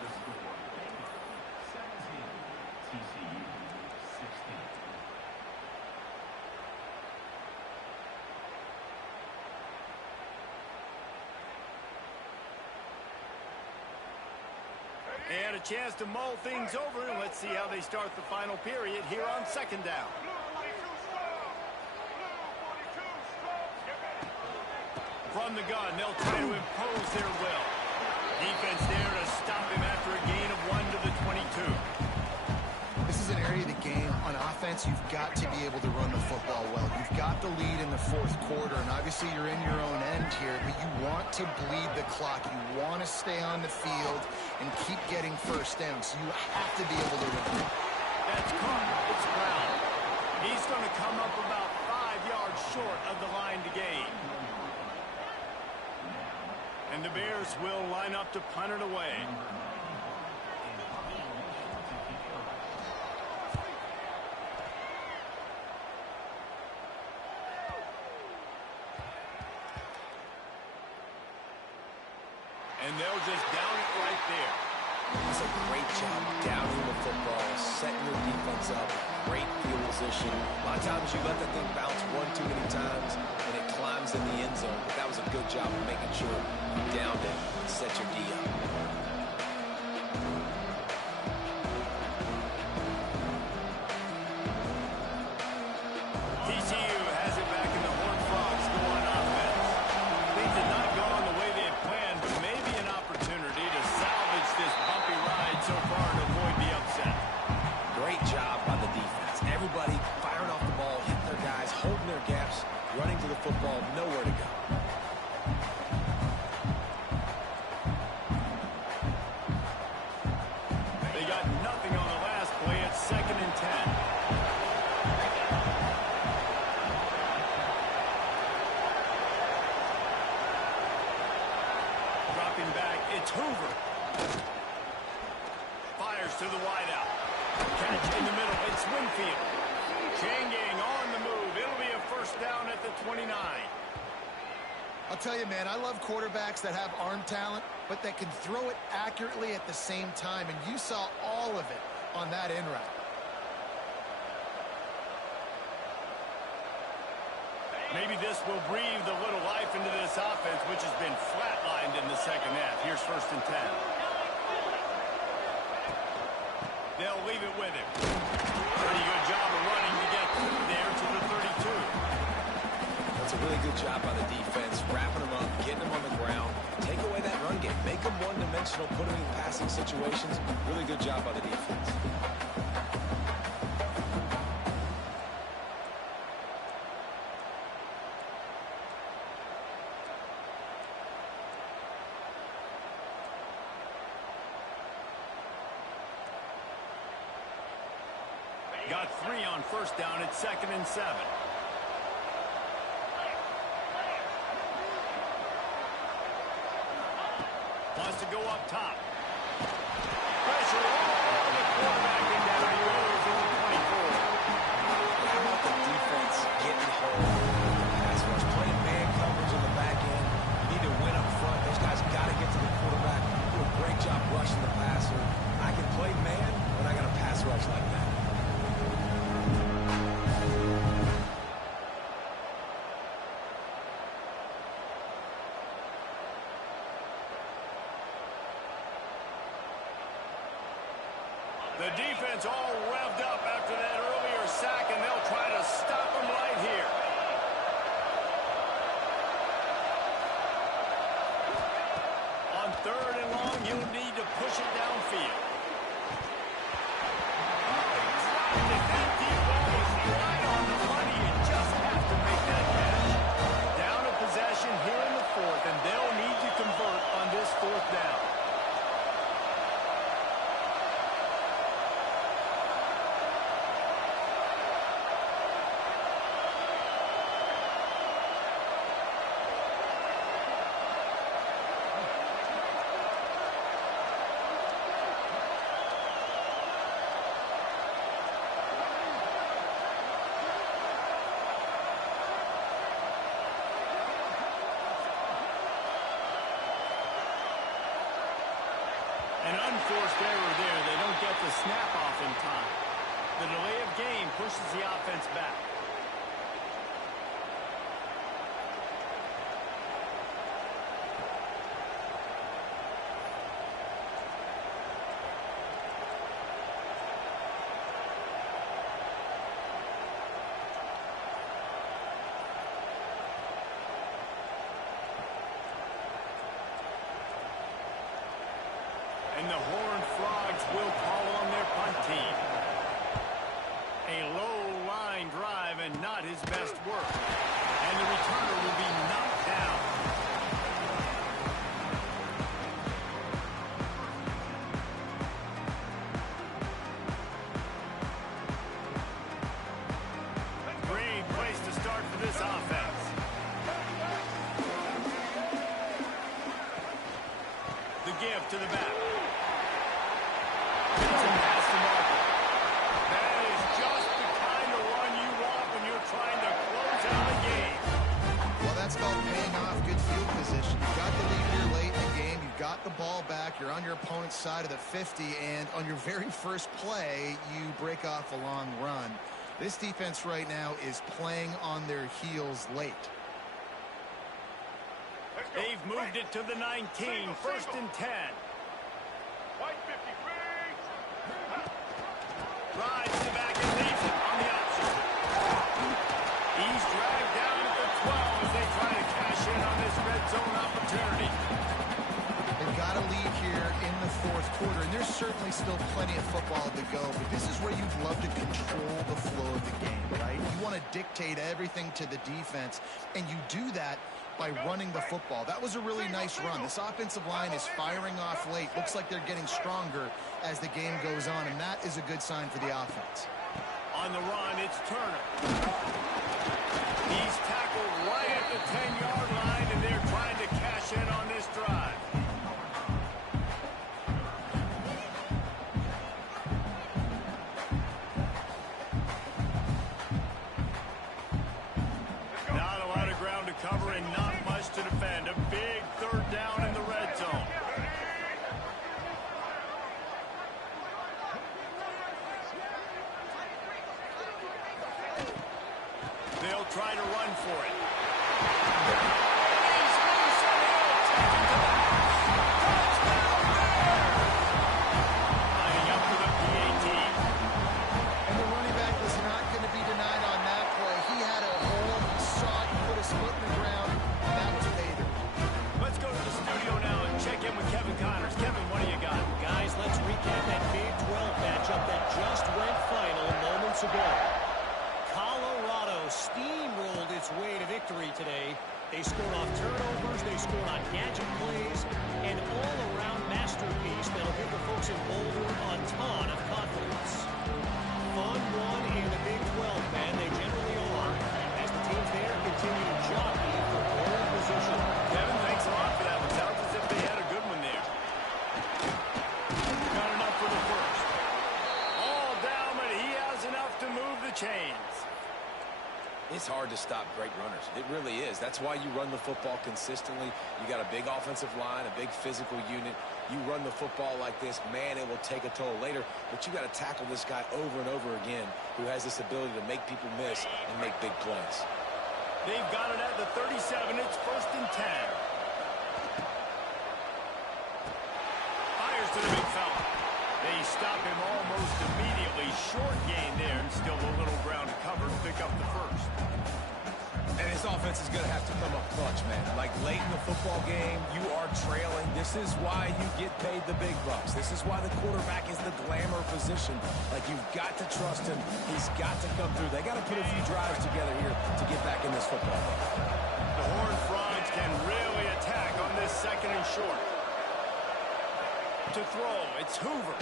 17, TCU, 16. And a chance to mull things over, and let's see how they start the final period here on 2nd down. From the gun, they'll try to impose their will. Defense there to stop him after a gain of 1 to the 22. This is an area of the game, on offense, you've got to be able to run the football well. You've got the lead in the 4th quarter, and obviously you're in your own end here, but you want to bleed the clock. You want to stay on the field and keep getting first down, so you have to be able to run. That's caught. It's Brown. He's going to come up about 5 yards short of the line to gain. And the Bears will line up to punt it away. And they'll just down it right there. It's a great job downing the football, setting your defense up, great field position. A lot of times you let that thing bounce 1 too many times, and it climbs in the end zone. But that was a good job of making sure you downed it and set your D up. TCU has it back in the Horned Frogs go on offense. Things did not go on the way they had planned, but maybe an opportunity to salvage this bumpy ride so far and avoid the upset. Great job by the defense. Everybody firing off the ball, hitting their guys, holding their gaps, running to the football, nowhere to go. They got nothing on the last play. It's 2nd and 10. Dropping back, it's Hoover. Fires to the wideout. Catch in the middle, it's Winfield. Chain gang on the move. It'll be a first down at the 29. I'll tell you, man, I love quarterbacks that have arm talent, but that can throw it accurately at the same time, and you saw all of it on that in route. Maybe this will breathe a little life into this offense, which has been flatlined in the second half. Here's 1st and 10. They'll leave it with him. Pretty good job of running to get there to the 32. That's a really good job by the defense, wrapping them up, getting them on the ground. Take away that run game. Make them one-dimensional, put them in passing situations. Really good job by the defense. Got 3 on 1st down at 2nd and 7. Wants to go up top. Pressure on the quarterback and down he goes in the 24. How about the defense getting home with the pass rush? Playing man coverage in the back end. You need to win up front. Those guys got to get to the quarterback. Do a great job rushing the passer. I can play man, but I got a pass rush like that. The defense all revved up after that earlier sack, and they'll try to stop them right here. On 3rd and long, you'll need to push it downfield. That deep ball was right on the money. You just have to make that catch. Down a possession here in the 4th, and they'll need to convert on this 4th down. An unforced error there. They don't get the snap off in time. The delay of game pushes the offense back. And the Horned Frogs will call on their punt team. A low line drive and not his best work. And the returner will be knocked down. Great place to start for this offense. The give to the back. That is just the kind of run you want when you're trying to close out a game. Well, that's called paying off good field position. You've got the lead here late in the game. You've got the ball back. You're on your opponent's side of the 50, and on your very first play, you break off a long run. This defense right now is playing on their heels late. They've moved it to the 19, 1st and 10. Rides to the back and leaves it on the option. He's dragged down at the 12 as they try to cash in on this red zone opportunity. They've got a lead here in the 4th quarter, and there's certainly still plenty of football to go, but this is where you'd love to control the flow of the game, right? You want to dictate everything to the defense, and you do that by running the football. That was a really nice run. This offensive line is firing off late. Looks like they're getting stronger as the game goes on, and that is a good sign for the offense. On the run, it's Turner. He's tackled right at the 10-yard line, and they're trying to cash in on this drive. Not a lot of ground to cover and not much to defend. A big 3rd down in the red zone. They'll try to run for it. He's loose and he'll take it to the house. Touchdown Bears! Lining up for the PAT. And the running back was not going to be denied on that play. He had a hole, he saw it, he put his foot in the ground, and that was paid. Let's go to the studio now and check in with Kevin Connors. Kevin, what do you got? Guys, let's recap that Big 12 matchup that just went final moments ago. Colorado steamrolled its way to victory today. They scored off turnovers, they scored on gadget plays, an all-around masterpiece that'll give the folks in Boulder a ton of confidence. Fun one in the Big 12, man. They generally are, as the teams there continue to jockey for pole position. Kevin, thanks a lot for that one. Sounds as if they had a good one there. Got enough for the first. All down, but he has enough to move the chains. It's hard to stop great runners. It really is. That's why you run the football consistently. You got a big offensive line, a big physical unit. You run the football like this, man, it will take a toll later. But you got to tackle this guy over and over again who has this ability to make people miss and make big plays. They've got it at the 37. It's 1st and 10. Fires to the big fella. They stop him almost immediately. Short gain there, and still a little ground to cover to pick up the first. And his offense is going to have to come up clutch, man. Like late in the football game, you are trailing. This is why you get paid the big bucks. This is why the quarterback is the glamour position. Like, you've got to trust him. He's got to come through. They got to put a few drives together here to get back in this football game. The Horned Frogs can really attack on this 2nd and short. To throw, it's Hoover.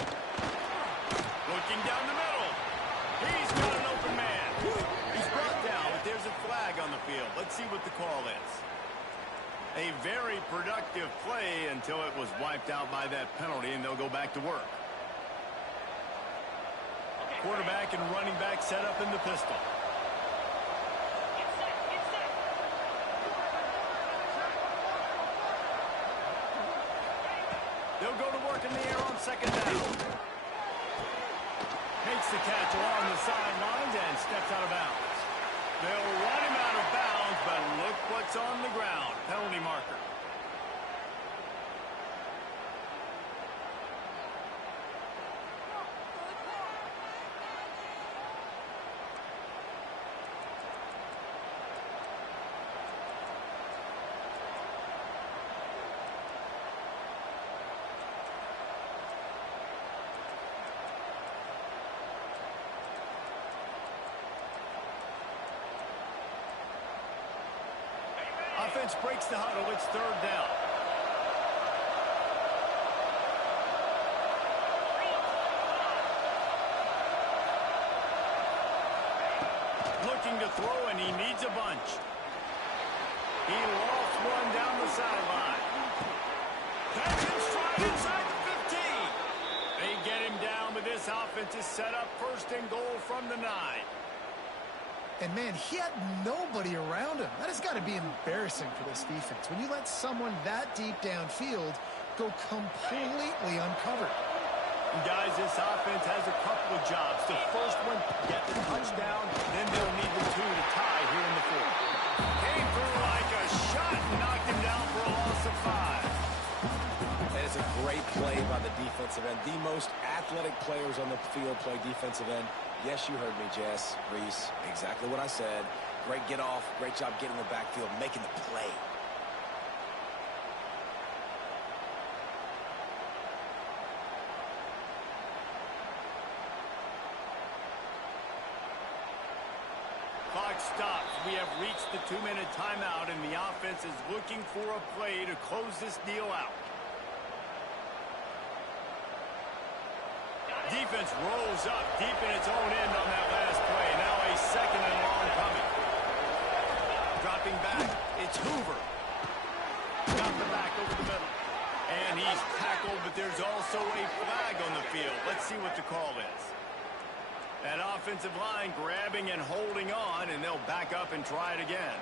Looking down the middle. He's got an open man. He's brought down, but there's a flag on the field. Let's see what the call is. A very productive play until it was wiped out by that penalty, and they'll go back to work. Quarterback and running back set up in the pistol. They'll go to work in the air on 2nd down. Makes the catch along the sidelines and steps out of bounds. They'll run him out of bounds, but look what's on the ground. Penalty marker. Offense breaks the huddle. It's 3rd down. Looking to throw, and he needs a bunch. He lost one down the sideline. Catch and stride inside the 15. They get him down, but this offense is set up 1st and goal from the 9. And, man, he had nobody around him. That has got to be embarrassing for this defense. When you let someone that deep downfield go completely uncovered. Guys, this offense has a couple of jobs. The first one, get the touchdown. Then they'll need the 2 to tie here in the 4th. Came through like a shot and knocked him down for a loss of 5. That is a great play by the defensive end. The most athletic players on the field play defensive end. Yes, you heard me, Jess, Reese. Exactly what I said. Great get off. Great job getting the backfield, making the play. Clock stops. We have reached the 2-minute timeout, and the offense is looking for a play to close this deal out. Defense rolls up deep in its own end on that last play. Now a 2nd and long coming. Dropping back, it's Hoover. Got the back over the middle. And he's tackled, but there's also a flag on the field. Let's see what the call is. That offensive line grabbing and holding on, and they'll back up and try it again.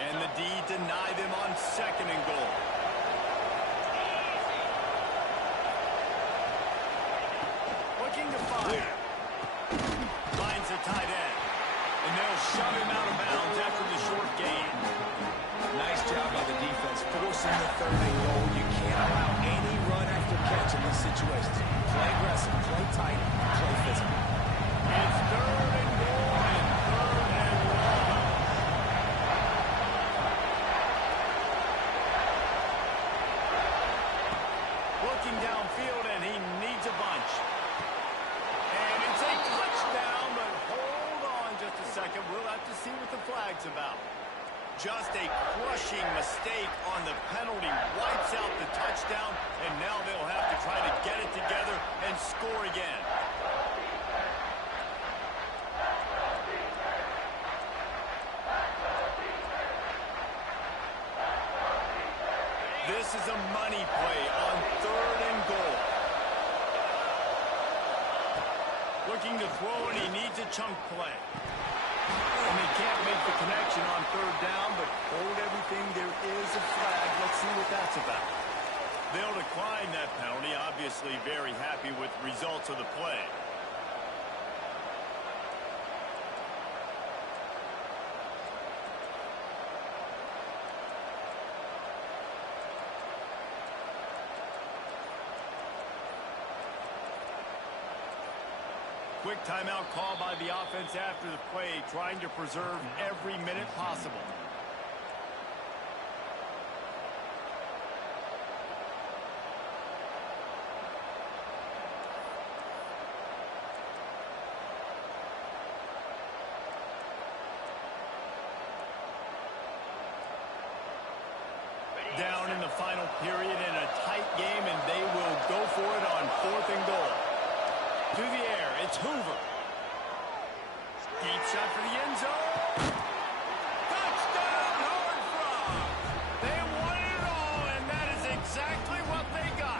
And the D deny them on 2nd and goal. Looking to fire. Finds a tight end. And they'll shove him out of bounds after the short gain. Nice job by the defense forcing the 3rd and goal. You can't allow any run after catch in these situations. Play aggressive, play tight, play physical. It's 3rd and goal and 3rd and long. Looking downfield, and he needs a bunch. And it's a touchdown, but hold on just a second. We'll have to see what the flag's about. Just a crushing mistake on the penalty wipes out the touchdown, and now they'll have to try to get it together and score again. This is a money play on 3rd and goal. Looking to throw, and he needs a chunk play. And they can't make the connection on 3rd down, but hold everything. There is a flag. Let's see what that's about. They'll decline that penalty. Obviously very happy with the results of the play. Quick timeout call by the offense after the play, trying to preserve every minute possible. Down in the final period in a tight game, and they will go for it on 4th and goal. To the air, it's Hoover. Deep shot for the end zone. Touchdown, Horned Frogs! They won it all, and that is exactly what they got.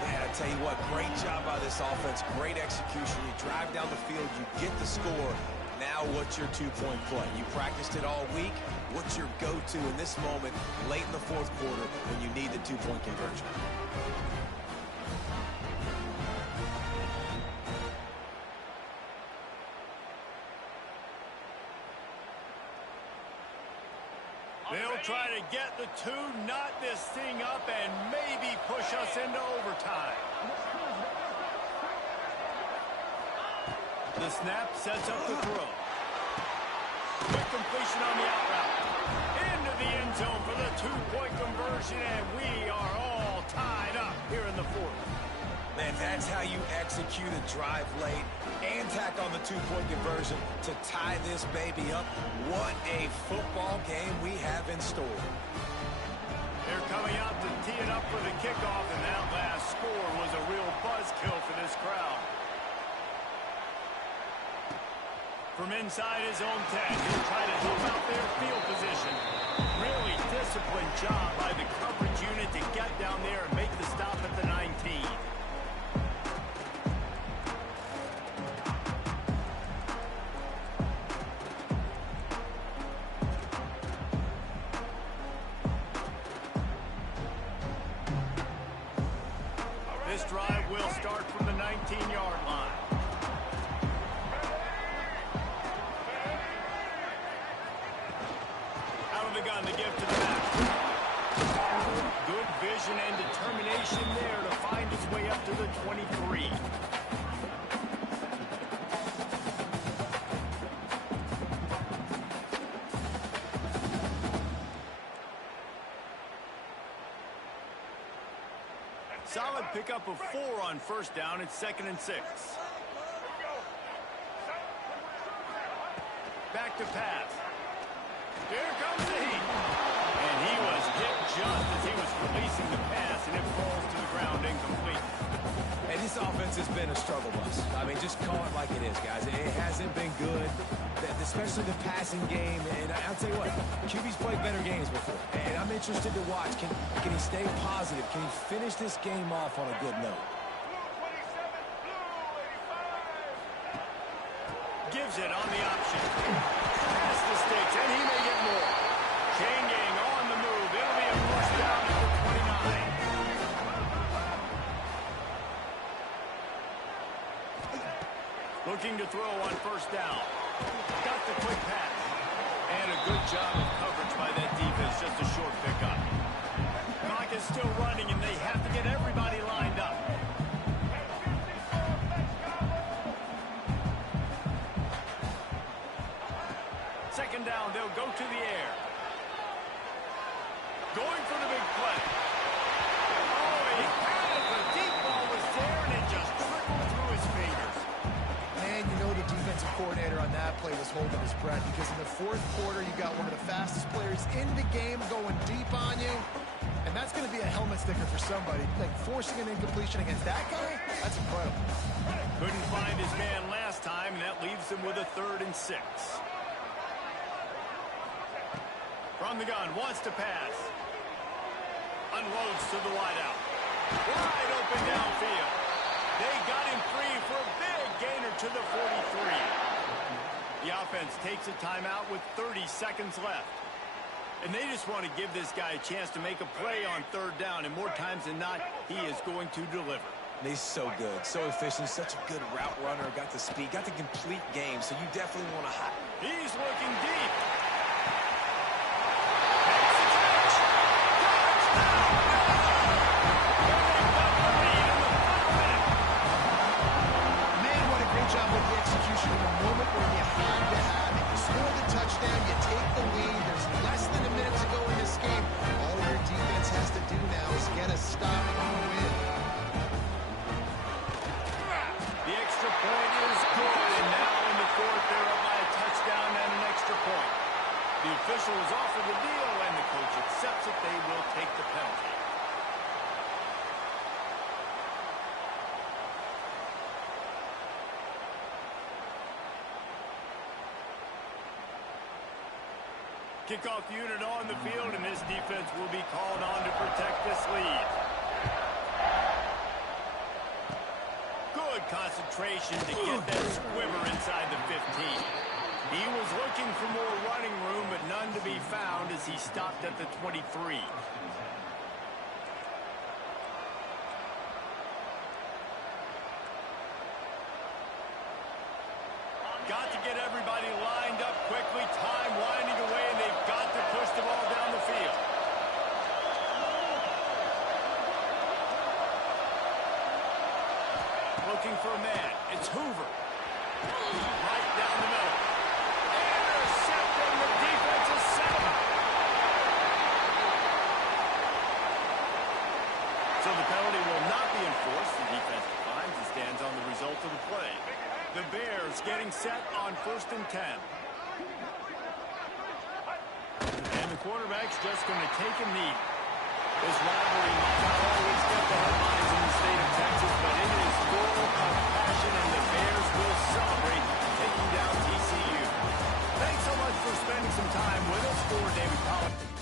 Man, I tell you what, great job by this offense. Great execution. You drive down the field, you get the score. Now what's your 2-point play? You practiced it all week. What's your go-to in this moment late in the 4th quarter when you need the 2-point conversion? They'll try to get the 2, knot this thing up, and maybe push us into overtime. The snap sets up the throw. Quick completion on the out route. Into the end zone for the 2-point conversion, and we are all tied up here in the 4th. Man, that's how you execute a drive late and tack on the 2-point conversion to tie this baby up. What a football game we have in store. They're coming out to tee it up for the kickoff, and that last score was a real buzzkill for this crowd. From inside his own 10, he'll try to move out their field position. Really disciplined job by the coverage unit to get down there and make the stop at the 19. This drive will start from the 19-yard line. Out of the gun to give to the back. Good vision and determination there to find his way up to the 23. Solid pickup of 4 on 1st down. It's 2nd and 6. Back to pass. Here comes the heat. And he was hit just as he was releasing the pass, and it falls to the ground incomplete. And this offense has been a struggle bus. I mean, just call it like it is, guys. It hasn't been good, especially the passing game. And I'll tell you what, QB's played better games before. And I'm interested to watch. Can he stay positive? Can he finish this game off on a good note? Gives it on the option. Pass the sticks, and he may get more. Chain gang on the move. It'll be a first down at the 29. Looking to throw on first down. Got the quick pass. And a good job of coverage by that defense. Just a short pickup. Clock is still running, and they have to get everybody lined up. Second down, they'll go to the air. Going for the big play. Oh, he had it. The deep ball was there, and it just trickled through his fingers. And you know the defensive coordinator on that play was holding his breath, because in the fourth quarter, you got one of the fastest players in the game going deep on you. And that's going to be a helmet sticker for somebody. Like, forcing an incompletion against that guy, that's incredible. Couldn't find his man last time, and that leaves him with a 3rd and 6. From the gun, wants to pass. Unloads to the wideout. Wide open downfield. They got him free for a big gainer to the 43. The offense takes a timeout with 30 seconds left. And they just want to give this guy a chance to make a play on 3rd down, and more times than not, he is going to deliver. He's so good, so efficient, such a good route runner, got the speed, got the complete game, so you definitely want to hide. He's looking deep. Man, what a great job with the execution in the moment where you had to have it. You score the touchdown, you take the lead. There's less than a minute to go in this game. All your defense has to do now is get a stop and win. The extra point is good, and now in the 4th, they're up by a touchdown and an extra point. The official is offered the deal, and the coach accepts it. They will take the penalty. Kickoff unit on the field, and this defense will be called on to protect this lead. Good concentration to get that squibber inside the 15. He was looking for more running room, but none to be found as he stopped at the 23. Got to get everybody lined up quickly. Time winding away, and they've got to push the ball down the field. Looking for a man. It's Hoover. Right down the middle. Intercepted. The defense is set up. So the penalty will not be enforced. The defense defines and stands on the result of the play. The Bears getting set on 1st and 10. And the quarterback's just going to take a knee. This rivalry might not always get the headlines in the state of Texas, but it is full of passion, and the Bears will celebrate taking down TCU. Thanks so much for spending some time with us. For David Collins.